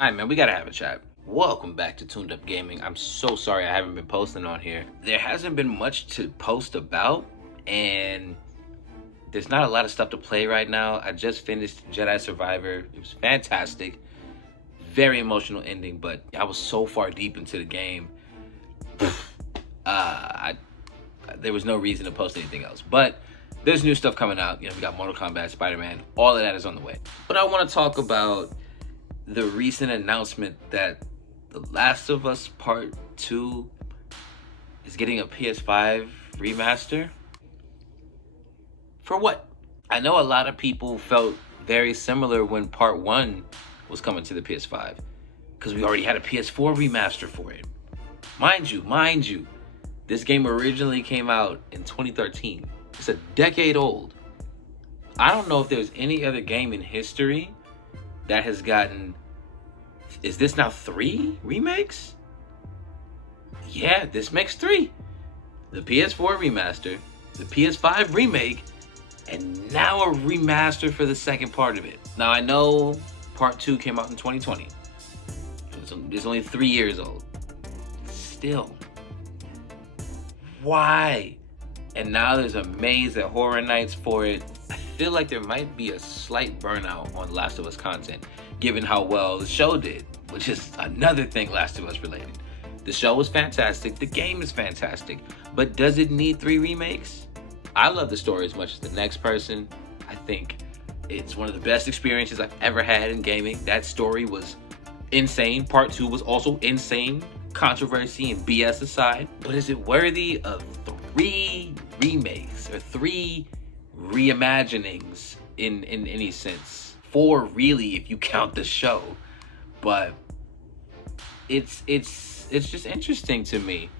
Alright, man, we gotta have a chat. Welcome back to Tuned Up Gaming. I'm so sorry I haven't been posting on here. There hasn't been much to post about, and there's not a lot of stuff to play right now. I just finished Jedi Survivor. It was fantastic. Very emotional ending, but I was so far deep into the game. There was no reason to post anything else. But there's new stuff coming out. We got Mortal Kombat, Spider-Man. All of that is on the way. But I want to talk about the recent announcement that The Last of Us Part 2 is getting a PS5 remaster. For what? I know a lot of people felt very similar when Part 1 was coming to the PS5, because we already had a PS4 remaster for it. Mind you, this game originally came out in 2013. It's a decade old. I don't know if there's any other game in history that has gotten, is this now 3 remakes? Yeah, this makes 3. The PS4 remaster, the PS5 remake, and now a remaster for the second part of it. Now I know part 2 came out in 2020. It's only 3 years old. Still, why? And now there's a maze at Horror Nights for it. I feel like there might be a slight burnout on Last of Us content, given how well the show did, which is another thing Last of Us related. The show was fantastic, the game is fantastic, but does it need 3 remakes? I love the story as much as the next person. I think it's one of the best experiences I've ever had in gaming. That story was insane. Part 2 was also insane, controversy and BS aside. But is it worthy of 3 remakes or 3 reimaginings in any sense? 4 really, if you count the show. But it's just interesting to me.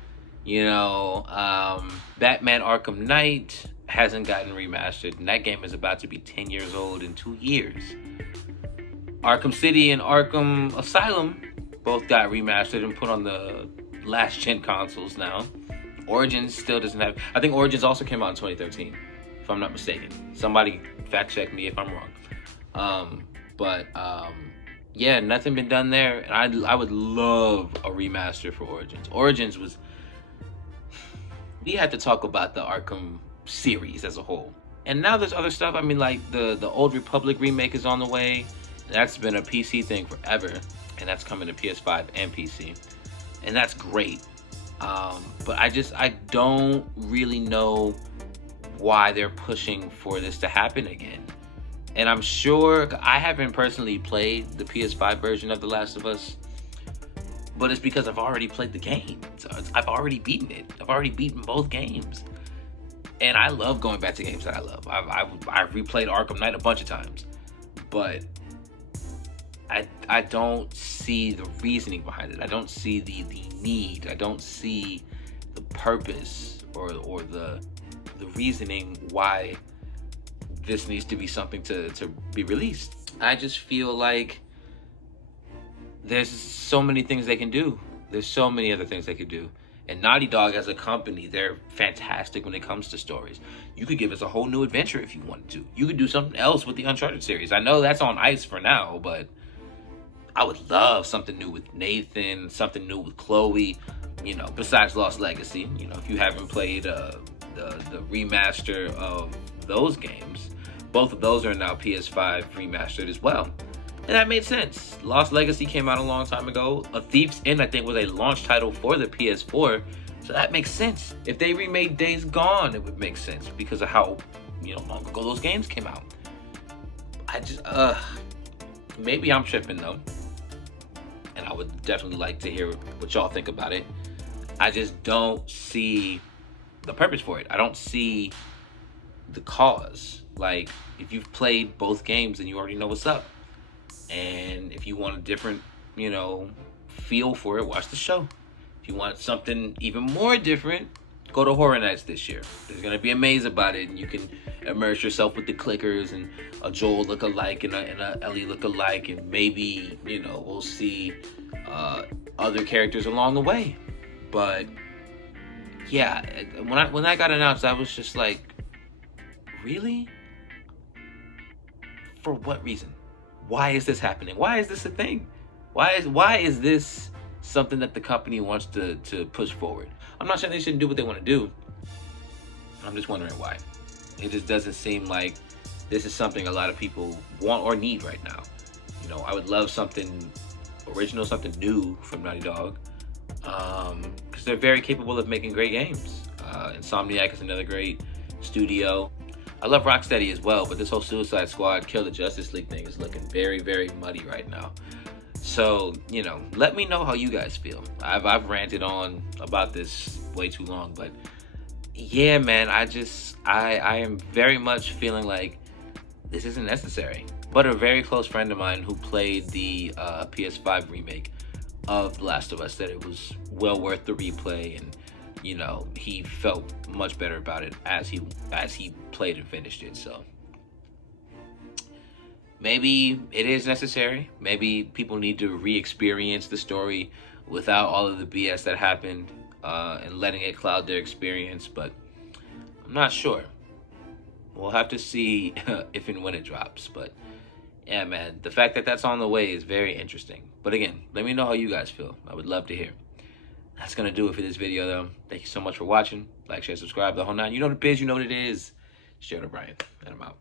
Batman Arkham Knight hasn't gotten remastered, and that game is about to be 10 years old in 2 years. Arkham City and Arkham Asylum both got remastered and put on the last gen consoles now. Origins still doesn't have. I think Origins also came out in 2013, if I'm not mistaken. Somebody fact check me if I'm wrong. Yeah, nothing been done there, and I would love a remaster for Origins. Origins was. We had to talk about the Arkham series as a whole, and now there's other stuff. I mean, like the Old Republic remake is on the way. That's been a PC thing forever, and that's coming to PS5 and PC, and that's great. But I don't really know why they're pushing for this to happen again. And I'm sure, I haven't personally played the PS5 version of The Last of Us, but it's because I've already played the game. So I've already beaten it. I've already beaten both games. And I love going back to games that I love. I've replayed Arkham Knight a bunch of times. But I don't see the reasoning behind it. I don't see the need. I don't see the purpose or the reasoning why this needs to be something to be released. I just feel like there's so many things they can do. There's so many other things they could do. And Naughty Dog as a company, they're fantastic when it comes to stories. You could give us a whole new adventure if you wanted to. You could do something else with the Uncharted series. I know that's on ice for now, but I would love something new with Nathan, something new with Chloe, besides Lost Legacy. If you haven't played the remaster of those games, both of those are now PS5 remastered as well. And that made sense. Lost Legacy came out a long time ago. A Thief's End, I think, was a launch title for the PS4. So that makes sense. If they remade Days Gone, it would make sense because of how, long ago those games came out. Maybe I'm tripping though. And I would definitely like to hear what y'all think about it. I just don't see the purpose for it. I don't see the cause. Like, if you've played both games, then you already know what's up. And if you want a different, feel for it, watch the show. If you want something even more different, go to Horror Nights this year. There's going to be a maze about it, and you can immerse yourself with the clickers and a Joel look-alike and a Ellie look-alike, and maybe, we'll see other characters along the way. But, yeah, when I got announced, I was just like, really? For what reason? Why is this happening? Why is this a thing? Why is this something that the company wants to push forward? I'm not saying they shouldn't do what they want to do. I'm just wondering why. It just doesn't seem like this is something a lot of people want or need right now. You know, I would love something original, something new from Naughty Dog, because they're very capable of making great games. Insomniac is another great studio. I love Rocksteady as well, but this whole Suicide Squad, Kill the Justice League thing is looking very, very muddy right now. So, you know, let me know how you guys feel. I've ranted on about this way too long, but yeah, man, I am very much feeling like this isn't necessary. But a very close friend of mine who played the PS5 remake of The Last of Us said it was well worth the replay, and you know, he felt much better about it as he played and finished it. So maybe it is necessary. Maybe people need to re-experience the story without all of the BS that happened, and letting it cloud their experience. But I'm not sure. We'll have to see if and when it drops. But yeah, man, the fact that that's on the way is very interesting. But again, let me know how you guys feel. I would love to hear. That's going to do it for this video, though. Thank you so much for watching. Like, share, subscribe, the whole nine. You know the biz, you know what it is. It's Gerrad-OBrien, and I'm out.